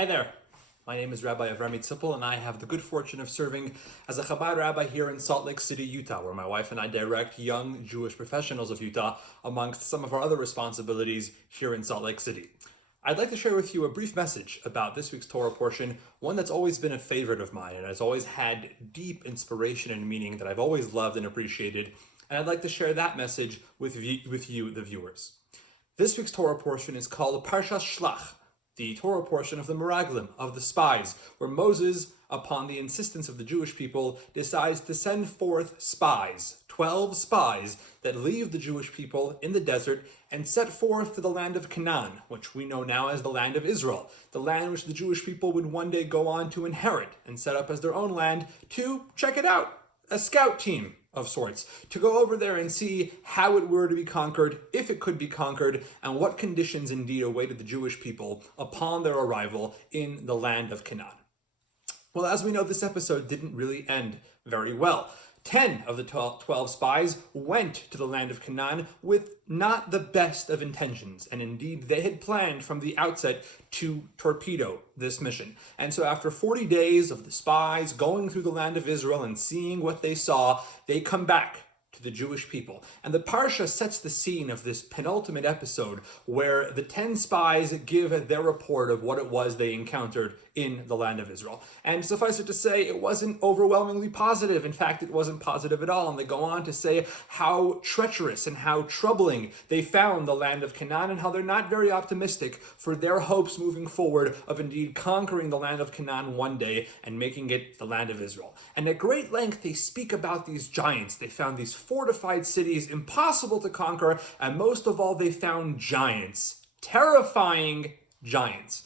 Hi there. My name is Rabbi Avremi Zippel, and I have the good fortune of serving as a Chabad rabbi here in Salt Lake City, Utah, where my wife and I direct young Jewish professionals of Utah amongst some of our other responsibilities here in Salt Lake City. I'd like to share with you a brief message about this week's Torah portion, one that's always been a favorite of mine and has always had deep inspiration and meaning that I've always loved and appreciated, and I'd like to share that message with you, the viewers. This week's Torah portion is called Parsha Shlach, the Torah portion of the Meraglim, of the spies, where Moses, upon the insistence of the Jewish people, decides to send forth spies, 12 spies, that leave the Jewish people in the desert and set forth to the land of Canaan, which we know now as the land of Israel, the land which the Jewish people would one day go on to inherit and set up as their own land to check it out, a scout team of sorts, to go over there and see how it were to be conquered, if it could be conquered, and what conditions indeed awaited the Jewish people upon their arrival in the land of Canaan. Well, as we know, this episode didn't really end very well. 10 of the 12 spies went to the land of Canaan with not the best of intentions, and indeed they had planned from the outset to torpedo this mission. And so after 40 days of the spies going through the land of Israel and seeing what they saw, they come back to the Jewish people. And the Parsha sets the scene of this penultimate episode where the 10 spies give their report of what it was they encountered in the land of Israel. And suffice it to say, it wasn't overwhelmingly positive. In fact, it wasn't positive at all. And they go on to say how treacherous and how troubling they found the land of Canaan, and how they're not very optimistic for their hopes moving forward of indeed conquering the land of Canaan one day and making it the land of Israel. And at great length, they speak about these giants. They found these fortified cities impossible to conquer, and most of all, they found giants, terrifying giants.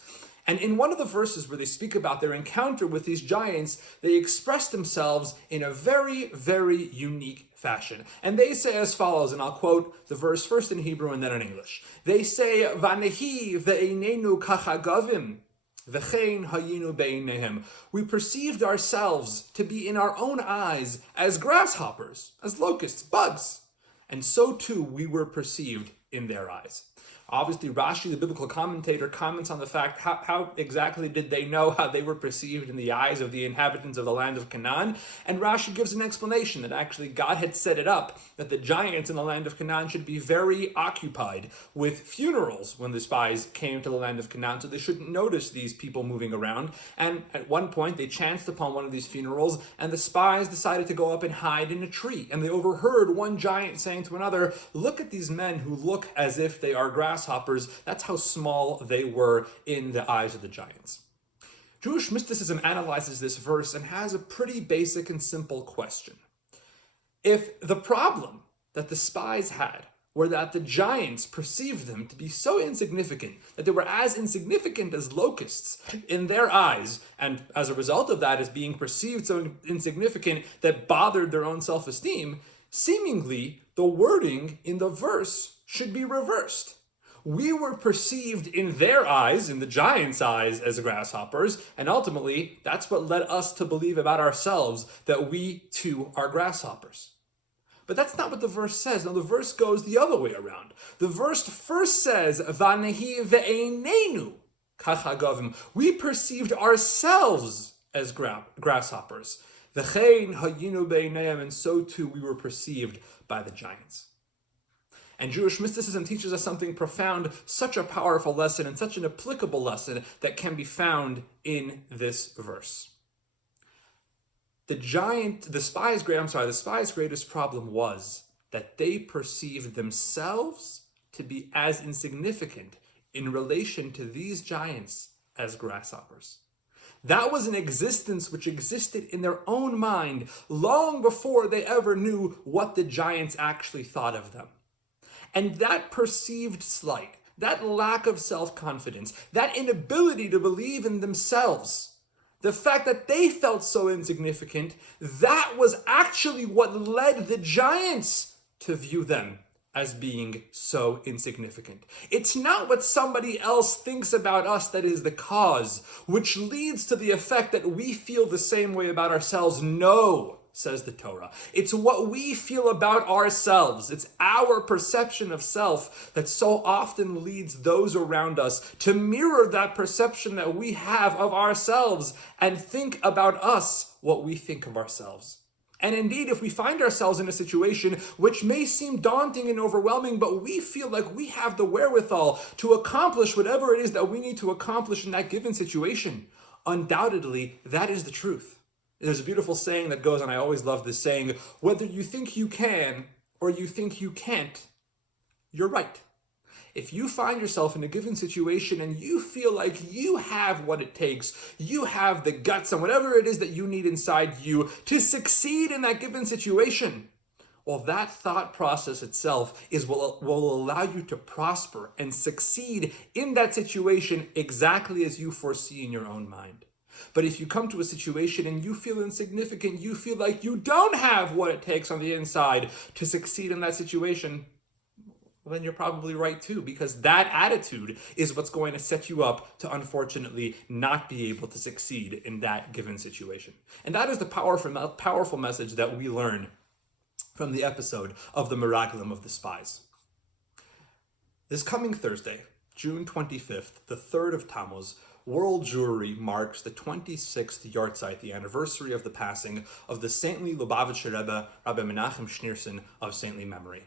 And in one of the verses where they speak about their encounter with these giants, they express themselves in a very, very unique fashion. And they say as follows, and I'll quote the verse first in Hebrew and then in English. They say, "Vanehi ve'einenu kachagavim, v'chein hayinu be'einehem." We perceived ourselves to be in our own eyes as grasshoppers, as locusts, bugs. And so too we were perceived in their eyes. Obviously, Rashi, the biblical commentator, comments on the fact how exactly did they know how they were perceived in the eyes of the inhabitants of the land of Canaan. And Rashi gives an explanation that actually God had set it up, that the giants in the land of Canaan should be very occupied with funerals when the spies came to the land of Canaan, so they shouldn't notice these people moving around. And at one point, they chanced upon one of these funerals, and the spies decided to go up and hide in a tree. And they overheard one giant saying to another, "Look at these men who look as if they are grasshoppers." That's how small they were in the eyes of the giants. Jewish mysticism analyzes this verse and has a pretty basic and simple question. If the problem that the spies had were that the giants perceived them to be so insignificant, that they were as insignificant as locusts in their eyes, and as a result of that as being perceived so insignificant that bothered their own self-esteem, seemingly the wording in the verse should be reversed. We were perceived in their eyes, in the giants' eyes, as grasshoppers, and ultimately, that's what led us to believe about ourselves, that we too are grasshoppers. But that's not what the verse says. No, the verse goes the other way around. The verse first says, "Vanehi ve'einenu kachagavim." We perceived ourselves as grasshoppers. V'chein hayinu be'eineim, and so too we were perceived by the giants. And Jewish mysticism teaches us something profound, such a powerful lesson and such an applicable lesson that can be found in this verse. The spies' greatest problem was that they perceived themselves to be as insignificant in relation to these giants as grasshoppers. That was an existence which existed in their own mind long before they ever knew what the giants actually thought of them. And that perceived slight, that lack of self-confidence, that inability to believe in themselves, the fact that they felt so insignificant, that was actually what led the giants to view them as being so insignificant. It's not what somebody else thinks about us that is the cause, which leads to the effect that we feel the same way about ourselves. No, says the Torah. It's what we feel about ourselves. It's our perception of self that so often leads those around us to mirror that perception that we have of ourselves and think about us what we think of ourselves. And indeed, if we find ourselves in a situation which may seem daunting and overwhelming, but we feel like we have the wherewithal to accomplish whatever it is that we need to accomplish in that given situation, undoubtedly, that is the truth. There's a beautiful saying that goes, and I always love this saying, whether you think you can or you think you can't, you're right. If you find yourself in a given situation and you feel like you have what it takes, you have the guts and whatever it is that you need inside you to succeed in that given situation, well, that thought process itself is what will allow you to prosper and succeed in that situation exactly as you foresee in your own mind. But if you come to a situation and you feel insignificant, you feel like you don't have what it takes on the inside to succeed in that situation, well, then you're probably right too, because that attitude is what's going to set you up to unfortunately not be able to succeed in that given situation. And that is the powerful message that we learn from the episode of the Miraglim of the Spies. This coming Thursday, June 25th, the 3rd of Tammuz, World Jewry marks the 26th yahrzeit, the anniversary of the passing of the saintly Lubavitcher Rebbe, Rabbi Menachem Schneerson of saintly memory.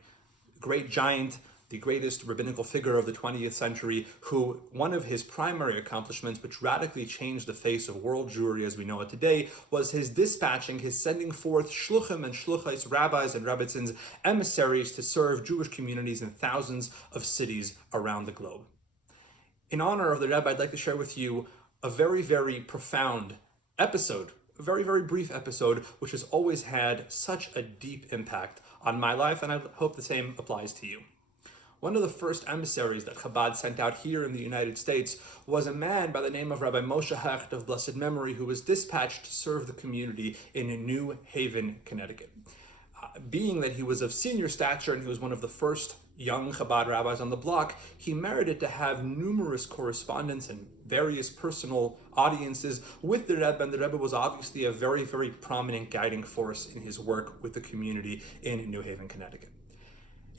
Great giant, the greatest rabbinical figure of the 20th century, who one of his primary accomplishments, which radically changed the face of world Jewry as we know it today, was his dispatching, his sending forth shluchim and shluchais, rabbis and rebbitzins, emissaries to serve Jewish communities in thousands of cities around the globe. In honor of the Rebbe, I'd like to share with you a very, very profound episode, a very, very brief episode, which has always had such a deep impact on my life, and I hope the same applies to you. One of the first emissaries that Chabad sent out here in the United States was a man by the name of Rabbi Moshe Hecht of blessed memory, who was dispatched to serve the community in New Haven, Connecticut. Being that he was of senior stature and he was one of the first young Chabad rabbis on the block, he merited to have numerous correspondence and various personal audiences with the Rebbe, and the Rebbe was obviously a very, very prominent guiding force in his work with the community in New Haven, Connecticut.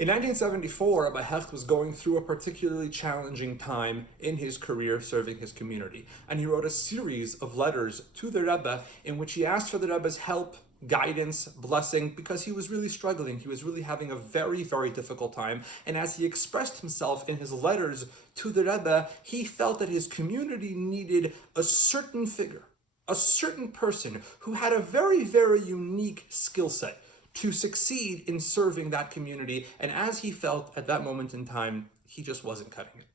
In 1974, Rabbi Hecht was going through a particularly challenging time in his career serving his community, and he wrote a series of letters to the Rebbe in which he asked for the Rebbe's help, guidance, blessing, because he was really struggling. He was really having a very, very difficult time. And as he expressed himself in his letters to the Rebbe, he felt that his community needed a certain figure, a certain person who had a very, very unique skill set to succeed in serving that community. And as he felt at that moment in time, he just wasn't cutting it.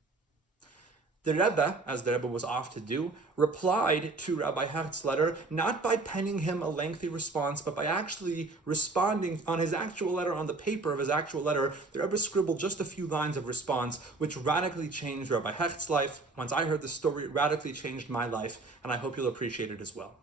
The Rebbe, as the Rebbe was off to do, replied to Rabbi Hecht's letter, not by penning him a lengthy response, but by actually responding on his actual letter, on the paper of his actual letter. The Rebbe scribbled just a few lines of response, which radically changed Rabbi Hecht's life. Once I heard the story, it radically changed my life, and I hope you'll appreciate it as well.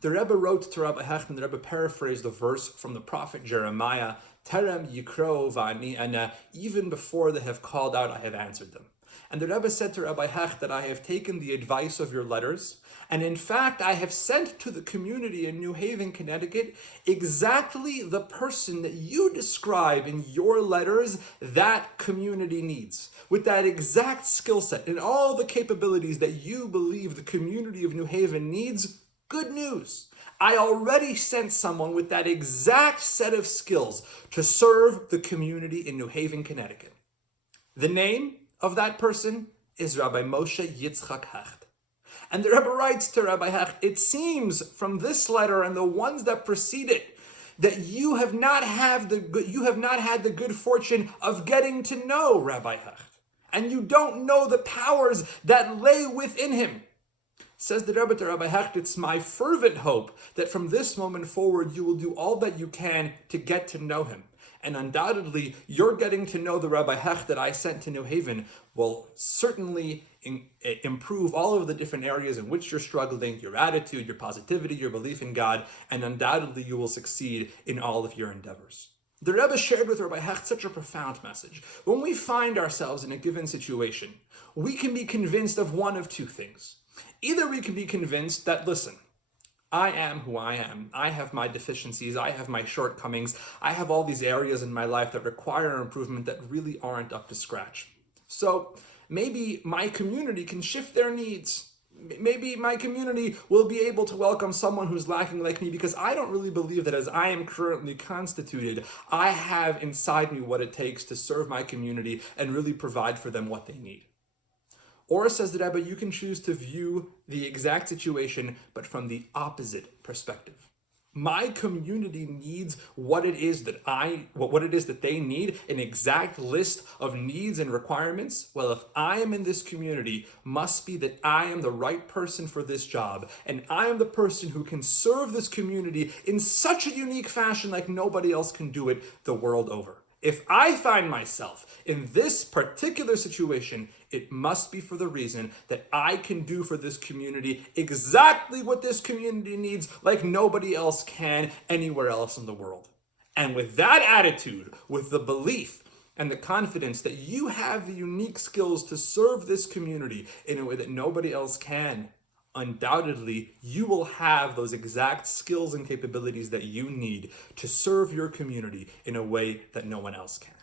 The Rebbe wrote to Rabbi Hecht, and the Rebbe paraphrased the verse from the prophet Jeremiah, Terem yikro va'ani ana, even before they have called out, I have answered them. And the Rebbe said to Rabbi Hecht that I have taken the advice of your letters, and in fact, I have sent to the community in New Haven, Connecticut, exactly the person that you describe in your letters that community needs, with that exact skill set and all the capabilities that you believe the community of New Haven needs. Good news. I already sent someone with that exact set of skills to serve the community in New Haven, Connecticut. The name of that person is Rabbi Moshe Yitzchak Hecht. And the Rebbe writes to Rabbi Hecht, it seems from this letter and the ones that precede it that you have not had the good fortune of getting to know Rabbi Hecht. And you don't know the powers that lay within him. Says the Rebbe to Rabbi Hecht, it's my fervent hope that from this moment forward you will do all that you can to get to know him. And undoubtedly, your getting to know the Rabbi Hecht that I sent to New Haven will certainly improve all of the different areas in which you're struggling, your attitude, your positivity, your belief in God, and undoubtedly you will succeed in all of your endeavors. The Rebbe shared with Rabbi Hecht such a profound message. When we find ourselves in a given situation, we can be convinced of one of two things. Either we can be convinced that, listen, I am who I am. I have my deficiencies. I have my shortcomings. I have all these areas in my life that require improvement that really aren't up to scratch. So maybe my community can shift their needs. Maybe my community will be able to welcome someone who's lacking like me, because I don't really believe that as I am currently constituted, I have inside me what it takes to serve my community and really provide for them what they need. Or, says the Rebbe, you can choose to view the exact situation, but from the opposite perspective. My community needs what it is that they need, an exact list of needs and requirements. Well, if I am in this community, must be that I am the right person for this job, and I am the person who can serve this community in such a unique fashion like nobody else can do it the world over. If I find myself in this particular situation, it must be for the reason that I can do for this community exactly what this community needs like nobody else can anywhere else in the world. And with that attitude, with the belief and the confidence that you have the unique skills to serve this community in a way that nobody else can, undoubtedly, you will have those exact skills and capabilities that you need to serve your community in a way that no one else can.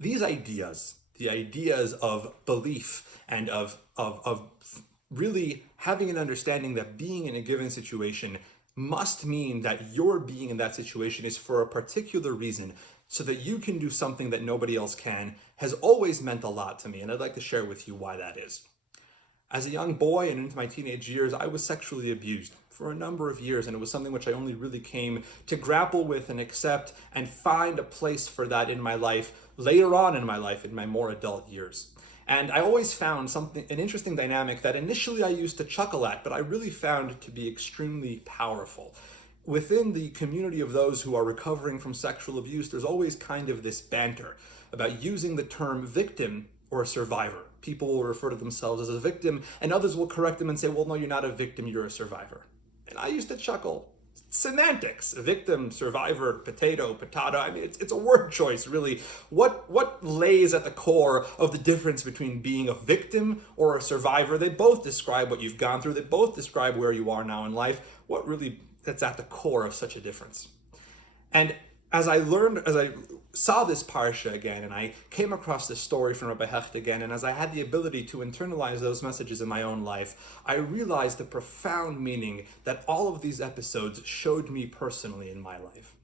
These ideas, the ideas of belief and of really having an understanding that being in a given situation must mean that your being in that situation is for a particular reason, so that you can do something that nobody else can, has always meant a lot to me, and I'd like to share with you why that is. As a young boy and into my teenage years, I was sexually abused for a number of years, and it was something which I only really came to grapple with and accept and find a place for that in my life later on in my life, in my more adult years. And I always found an interesting dynamic that initially I used to chuckle at, but I really found to be extremely powerful. Within the community of those who are recovering from sexual abuse, there's always kind of this banter about using the term victim or a survivor. People will refer to themselves as a victim, and others will correct them and say, well, no, you're not a victim, you're a survivor. And I used to chuckle. Semantics, victim, survivor, potato. I mean, it's a word choice, really. What lays at the core of the difference between being a victim or a survivor? They both describe what you've gone through. They both describe where you are now in life. What really that's at the core of such a difference? And as I saw this Parsha again, and I came across this story from Rabbi Hecht again, and as I had the ability to internalize those messages in my own life, I realized the profound meaning that all of these episodes showed me personally in my life.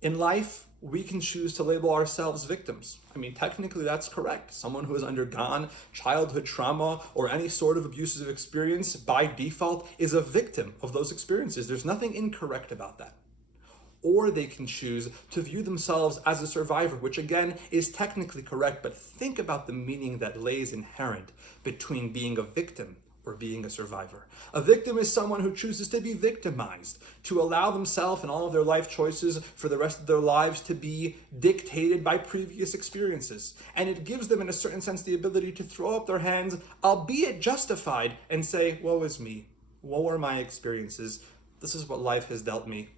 In life, we can choose to label ourselves victims. I mean, technically that's correct. Someone who has undergone childhood trauma or any sort of abusive experience by default is a victim of those experiences. There's nothing incorrect about that. Or they can choose to view themselves as a survivor, which again is technically correct, but think about the meaning that lays inherent between being a victim or being a survivor. A victim is someone who chooses to be victimized, to allow themselves and all of their life choices for the rest of their lives to be dictated by previous experiences. And it gives them, in a certain sense, the ability to throw up their hands, albeit justified, and say, woe is me, woe are my experiences, this is what life has dealt me.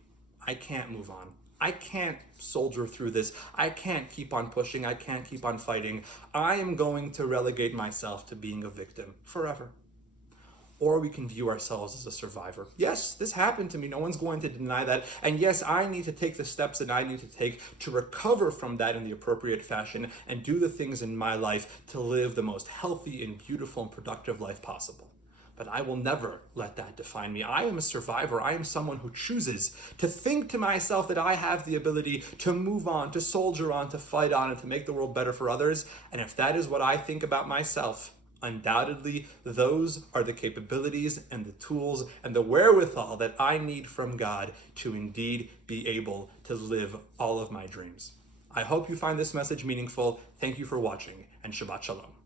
I can't move on. I can't soldier through this. I can't keep on pushing. I can't keep on fighting. I am going to relegate myself to being a victim forever. Or we can view ourselves as a survivor. Yes, this happened to me. No one's going to deny that. And yes, I need to take the steps that I need to take to recover from that in the appropriate fashion and do the things in my life to live the most healthy and beautiful and productive life possible. But I will never let that define me. I am a survivor. I am someone who chooses to think to myself that I have the ability to move on, to soldier on, to fight on, and to make the world better for others. And if that is what I think about myself, undoubtedly, those are the capabilities and the tools and the wherewithal that I need from God to indeed be able to live all of my dreams. I hope you find this message meaningful. Thank you for watching, and Shabbat Shalom.